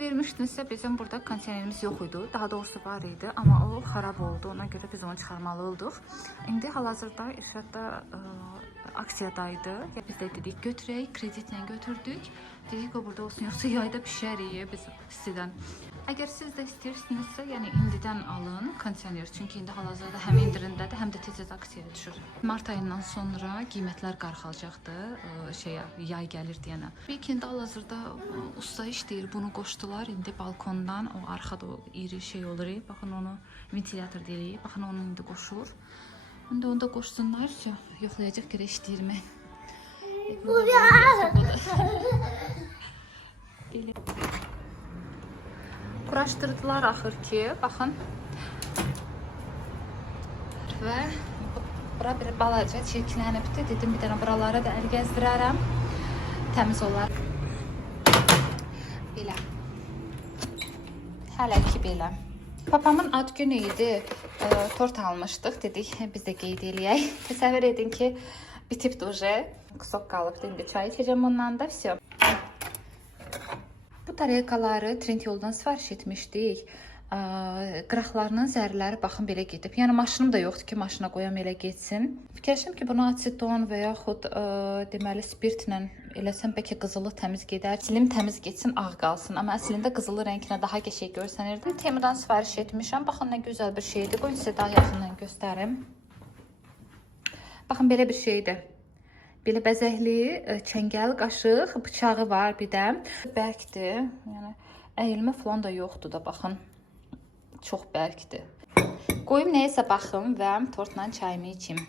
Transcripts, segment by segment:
vermişdinizsə, bizim burada kondisionerimiz yox idi. Daha doğrusu var idi, amma o xarab oldu. Ona görə biz onu çıxarmalı olduq. İndi hal-hazırda İrşadda aksiyadaydı. Biz də dedik götürək, kreditlə götürdük. Dedik o burada olsun, yoxsa yayda pişərik biz istidən. Əgər siz də istəyirsinizsə, yəni indidən alın kondisioner. Çünki indi hal-hazırda həm indirindədir, həm də tez-tez aksiyaya düşür. Mart ayından sonra qiymətlər qalxacaqdır, yay gəlir deyənə. Bir indi hal-hazırda usta işləyir, bunu qoşdular. İndi balkondan o arxada o iri şey olur. Baxın onu ventilator deyirik. Baxın onu indi qoşur. İndi onu da qoşsunlar ki, yoxlayacaq görə işləyirmi. Quraşdırdılar axır ki, baxın. Və bura bir balaca çirklənibdi. Dedim bir dənə buralara da əl gəzdirərəm. Təmiz olar. Belə. Hələ ki belə. Papamın ad günü idi. Tort almışdıq. Dedik biz də qeyd eləyək. Təsəvvür edin ki, bitibdi uje. Qısok qalıbdı. İndi çay içəcəm ondan da. Всё. Bu tarelkaları Trendyoldan sifariş etmişdik. Qıraqlarının zərləri baxın belə gedib. Yəni maşınım da yoxdur ki, maşına qoyam elə getsin. Fikirləşdim ki, bunu aseton və yaxud deməli spirtlə eləsəm bəlkə qızılı təmiz gedər. Silim təmiz getsin, ağ qalsın. Amma əslində qızılı rənginə daha qəşəng görsənirdi. Temudan sifariş etmişəm. Baxın nə gözəl bir şeydir. Qoyun sizə daha yaxından göstərim. Baxın belə bir şeydir. Belə bəzəkli, çəngəl, qaşıq, bıçağı var bir də. Bərkdir. Yəni əyilmə falan da yoxdur da baxın. Çox bərkdir. Qoyum nəyəsə baxım və tortla çayımı içim.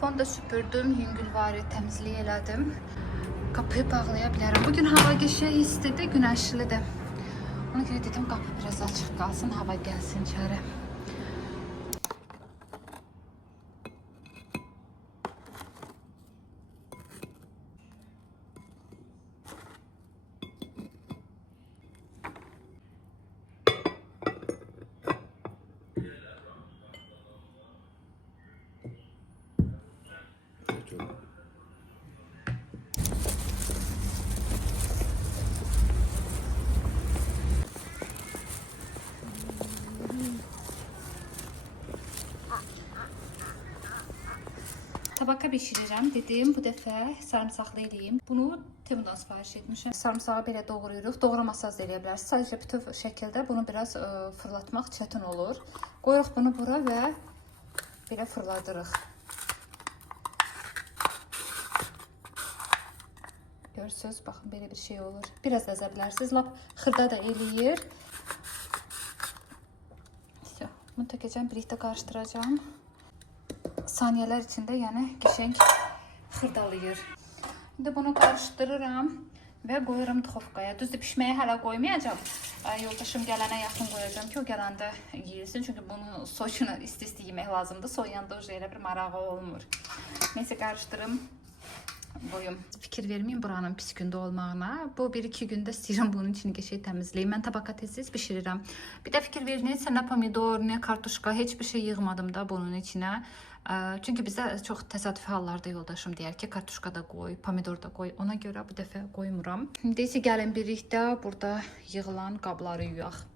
Fonu da süpürdüm, yüngülvari təmizlik elədim. Qapıyı bağlaya bilərəm. Bugün hava qəşəng istidir, günəşlidir. Ona görə dedim qapı biraz açıq qalsın, hava gəlsin içəri. Tabaka bişirəcəm dedim, bu dəfə sarımsaqlı eləyim. Bunu Temudan sifariş etmişəm. Sarımsağı belə doğrayırıq. Doğramasaz da eləyə bilərsiniz. Sadəcə bütöv şəkildə bunu biraz fırlatmaq çətin olur. Qoyuruq bunu bura və belə fırladırıq. Görürsünüz, baxın belə bir şey olur. Biraz əzə bilərsiniz, lap xırda da eləyir. Müntəqəcən birlikdə qarışdıracağım. Saniyələr içində, yəni qəşəng xırdalayır. İndi bunu qarışdırıram və qoyuram duxovkaya. Düzdür, pişməyə hələ qoymayacağım. Yoldaşım gələnə yaxın qoyacağım ki, o gələndə yeyilsin. Çünki bunu soyuna isti-isti yemək lazımdır. Soyuyanda elə bir marağı olmur. Neysə, qarışdırım. Qoyum. Fikir verməyin buranın pis gündə olmağına. Bu 1-2 gündə istəyirəm bunun içini qəşəng təmizləyim. Mən tabaka tez-tez bişirirəm. Bir də fikir verin, heç nə pomidor, nə kartuşka, heç bir şey yığmadım da bunun içinə. Çünki bizdə çox təsadüfi hallarda yoldaşım deyər ki, kartuşka da qoy, pomidor da qoy. Ona görə bu dəfə qoymuram. İndi isə gəlin birlikdə burada yığılan qabları yuyaq.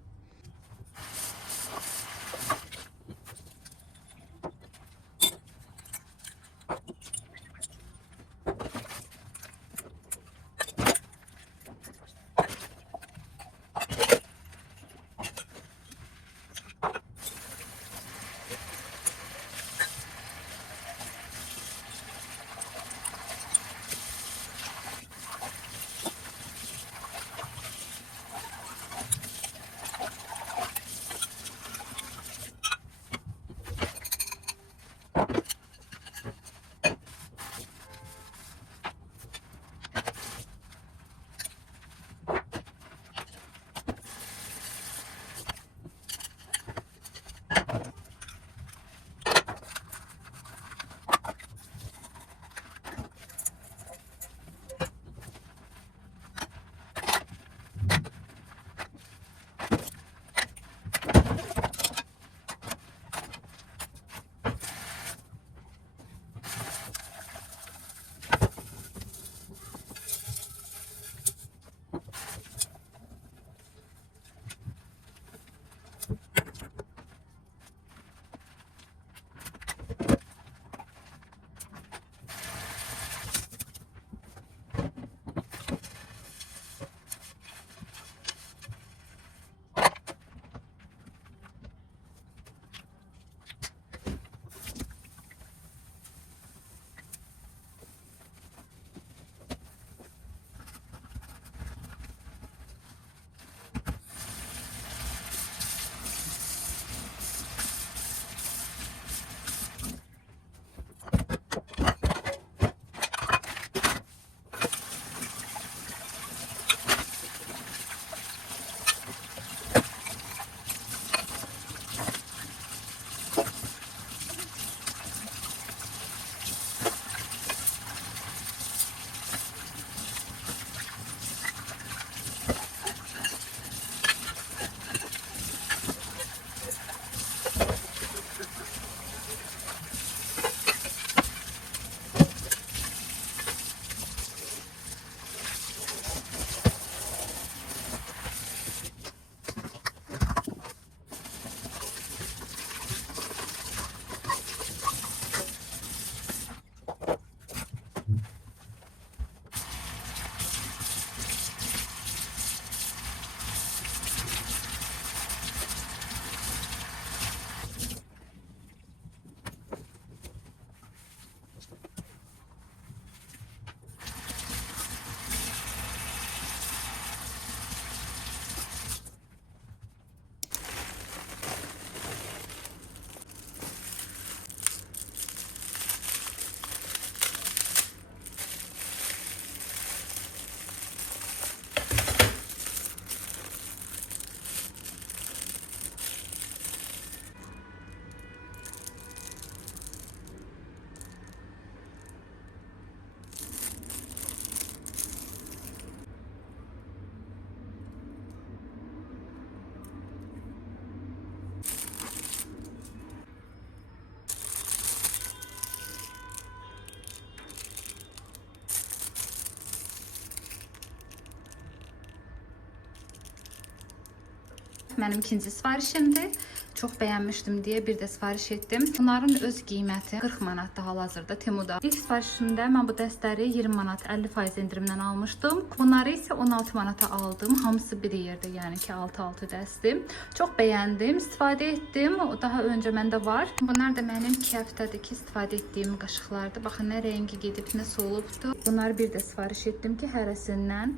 Mənim ikinci sifarişimdir. Çox bəyənmişdim deyə bir də sifariş etdim. Bunların öz qiyməti 40 manatdır hal-hazırda Temuda. İlk sifarişimdə mən bu dəstləri 20 manat 50% endirimdən almışdım. Bunları isə 16 manata aldım. Hamısı bir yerdə, yəni ki 6-6 dəstim. Çox bəyəndim, istifadə etdim. Daha öncə məndə var. Bunlar da mənim 2 həftədir ki istifadə etdiyim qaşıqlardır. Baxın nə rəngi gedib, nə solubdur. Bunları bir də sifariş etdim ki hərəsindən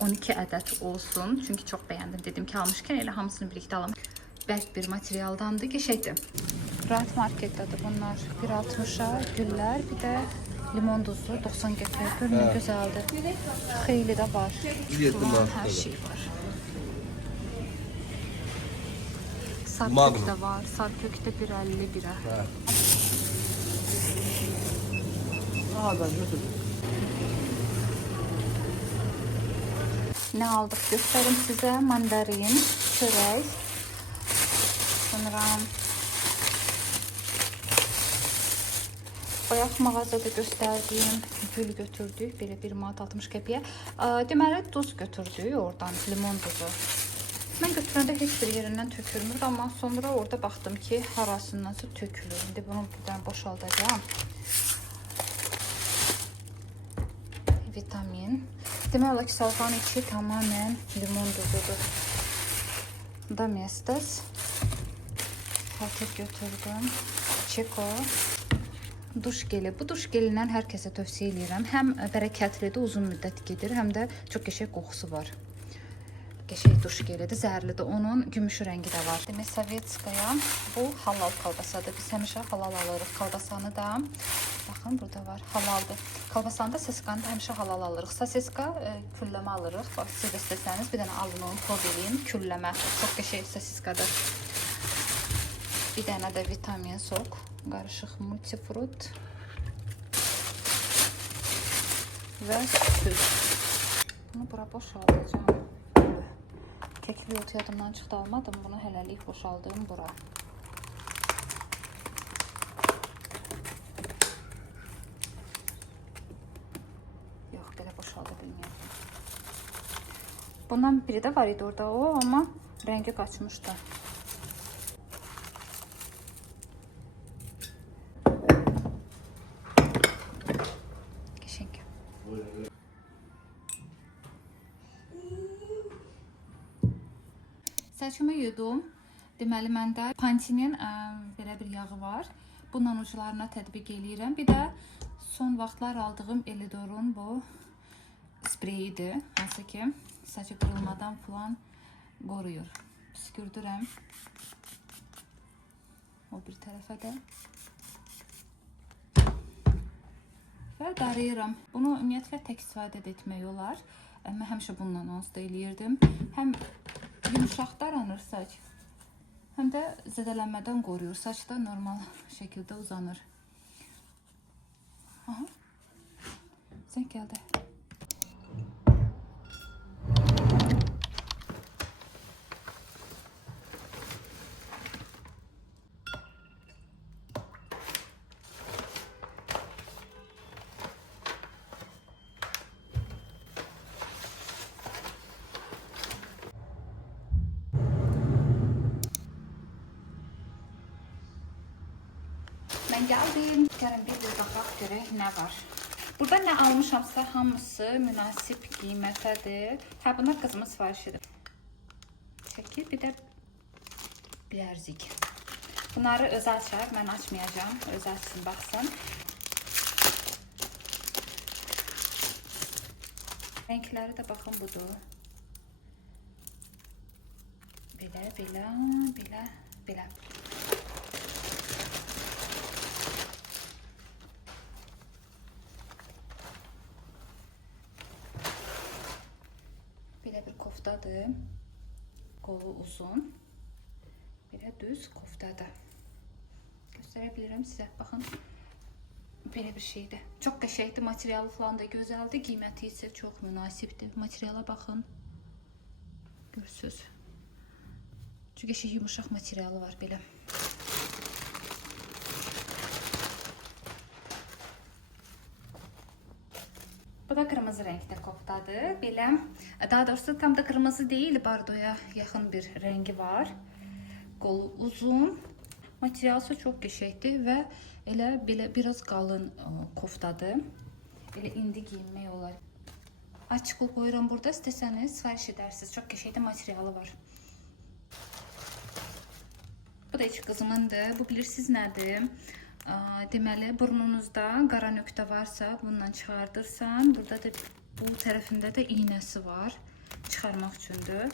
12 ədəd olsun. Çünki çox bəyəndim. Dedim ki almışkən elə hamısını birlikdə alam. Bərk bir materialdandır, geçəkdir. Rahat marketdadır bunlar. 1.60-a güllər, bir də limon duzu 90 qəpiyə. Görünür, gözəldir. Xeyli də var. Tutulan hər şey var. Sarkök də var. Sarkök də 1.50 birə. Nə aldıq göstərim sizə. Mandarin, çörək. Sonra bayaq mağazada göstərdiyim gül götürdük. Belə 1 manat 60 qəpiyə. Deməli duz götürdük oradan, limon duzu. Mən götürəndə heç bir yerindən tökülmür, amma sonra orada baxdım ki, harasındansa tökülür. İndi bunu buradan boşaldacağım. Vitamin. Demək olar ki, salğanın içi tamamen limon duzudur. Domestos. Paket götürdüm. Çeko. Duş geli. Bu duş gelindən hər kəsə tövsiyə edirəm. Həm bərəkətlidir, uzun müddət gedir, həm də çox qəşəng qoxusu var. Qəşəng duş gelidir, zəhərlidir. Onun gümüş rəngi də var. Demək, Sovetskaya. Bu halal kalbasadır. Biz həmişə halal alırıq kalbasanı da. Baxın, burada var. Halaldır. Kalbasanı da, seskanı da həmişə halal alırıq. Saseska külləmə alırıq. Bax, siz də istəsəniz bir dənə alın onu, prov eləyin. Külləmə. Çox qəşəng saseskadır. Bir dənə də vitamin sok. Qarışıq multifrut. Və süt. Bunu bura boşaldacağım. Kekli yoğurt yadımdan çıxdı, almadım. Bunu hələlik boşaldım bura. Yox, belə boşalda bilməyəm. Bundan biri də var idi orada o, amma rəngi qaçmışdı. Qəşəng. Saçımı yudum. Deməli, məndə Pantene-nin belə bir yağı var. Bundan uclarına tətbiq eləyirəm. Bir də son vaxtlar aldığım Elidor'un bu spreyidir. Hansı ki, saçı qırılmadan falan qoruyur. Püskürdürəm. O bir tərəfə də. Və darayıram. Bunu ümumiyyətlə tək istifadə etmək olar. Mən həmişə bundan onsuz eləyirdim. Həm yumuşaq daranır saç, həm də zədələnmədən qoruyur. Saç da normal şəkildə uzanır. Aha. Zəng gəldi. Mən gəldim. Gəlin bir baxaq görək nə var. Burada nə almışamsa hamısı münasib qiymətədir. Hə, bunlar qızımın sifariş edib. Çəkir, bir də bilərzik. Bunları özü açar, mən açmayacağım. Özü açsın, baxsın. Renkləri də baxın budur. Belə, belə, belə, belə. Belə bir koftadır. Qolu uzun. Belə düz koftadır. Göstərə bilirəm sizə. Baxın. Belə bir şeydir. Çox qəşəngdir. Materialı falan da gözəldir. Qiyməti isə çox münasibdir. Materiala baxın. Görürsünüz. Çox qəşəng yumuşaq materialı var belə. Bu da qırmızı rəngdə koftadır. Belə, daha doğrusu tam da qırmızı deyil, bardoya yaxın bir rəngi var. Qolu uzun. Materialı çox qəşəngdir və elə belə biraz qalın koftadır. Elə indi geyinmək olar. Açıq qoyuram burada. İstəsəniz sifariş edərsiniz. Çox qəşəng materialı var. Bu da heç qızımındır. Bu bilirsiniz nədir? Deməli, burnunuzda qara nöqtə varsa, bundan çıxardırsan. Burada da bu tərəfində də iynəsi var. Çıxarmaq üçündür.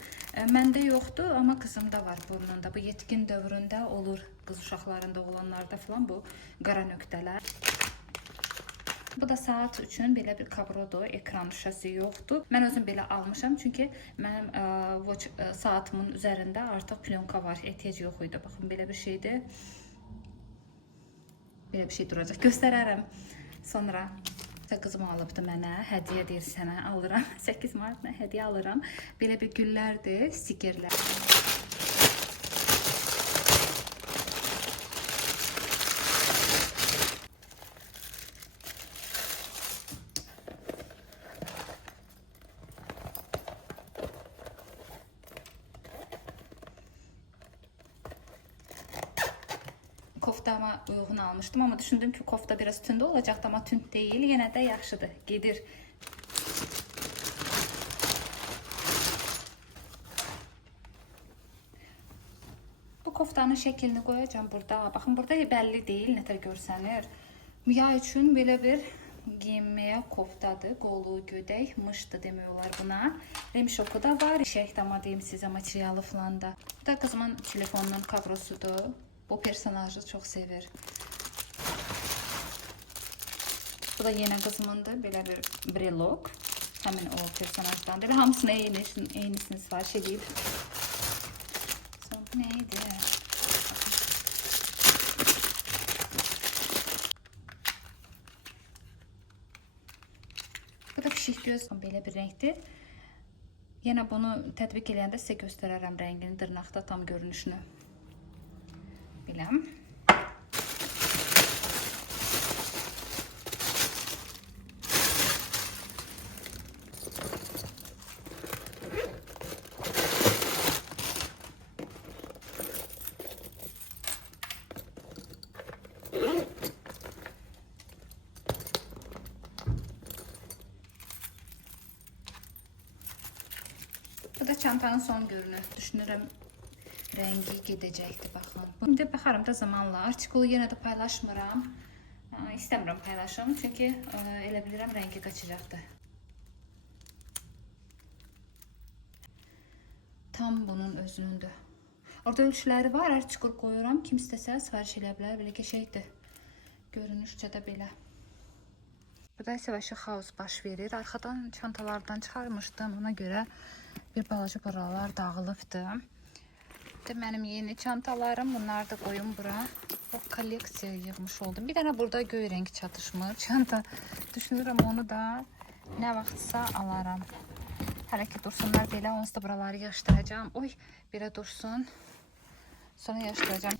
Məndə yoxdur, amma qızımda var burnunda. Bu yetkin dövründə olur. Qız uşaqlarında olanlarda falan bu qara nöqtələr. Bu da saat üçün belə bir kabrodur. Ekran şüşəsi yoxdur. Mən özüm belə almışam. Çünki mənim watch saatımın üzərində artıq plyonka var. Ehtiyac yox idi. Baxın, belə bir şeydir. Belə bir şey duracaq. Göstərərəm sonra. Qızım alıbdı mənə. Hədiyyə deyir sənə alıram. 8 martda hədiyyə alıram. Belə bir güllərdir, stikerlər. Koftama uyğun almışdım, amma düşündüm ki kofta biraz tünd olacaqdı, amma tünd deyil. Yenə də yaxşıdır, gedir. Bu koftanın şəklini qoyacağım burada. Baxın, burada bəlli deyil, nətər görsənir. Yay üçün belə bir geyinməyə koftadır. Qolu gödək, mışdı demək olar buna. Remşoku da var. Şəkdə, amma deyim sizə, materialı falan da. Bu da qızımın telefonunun kabrosudur. Bu personajı çox sevir. Bu da yenə qızımındır. Belə bir brelok. Həmin o personajdandır. Elə hamısını eynisini sifariş edib. Bu neydi? Bu da pişik göz. Belə bir renkdir. Yenə bunu tətbiq eləyəndə sizə göstərərəm rəngini, dırnaqda tam görünüşünü. Belə. Bu da çantanın son görünü. Düşünürəm rəngi gedəcəkdir, baxın. İndi baxarım da zamanla. Artikulu yenə də paylaşmıram. İstəmirəm paylaşım, çünki elə bilirəm rəngi qaçacaqdır. Tam bunun özünündür. Orada ölçüləri var, artikul qoyuram. Kim istəsə sifariş eləyə bilər. Belə qəşəngdir. Görünüşcə də belə. Burada isə vəşi xaos baş verir. Arxadan çantalardan çıxarmışdım. Ona görə bir balaca buralar dağılıbdı. Mənim yeni çantalarım. Bunları da qoyum bura. O kolleksiya yığmış oldum. Bir dənə burada göy renk çatışmır. Çanta düşünürəm, onu da nə vaxtsa alaram. Hələ ki dursunlar belə. Onsuz da buraları yaşdıracağım. Oy, belə dursun. Sonra yaşdıracağım.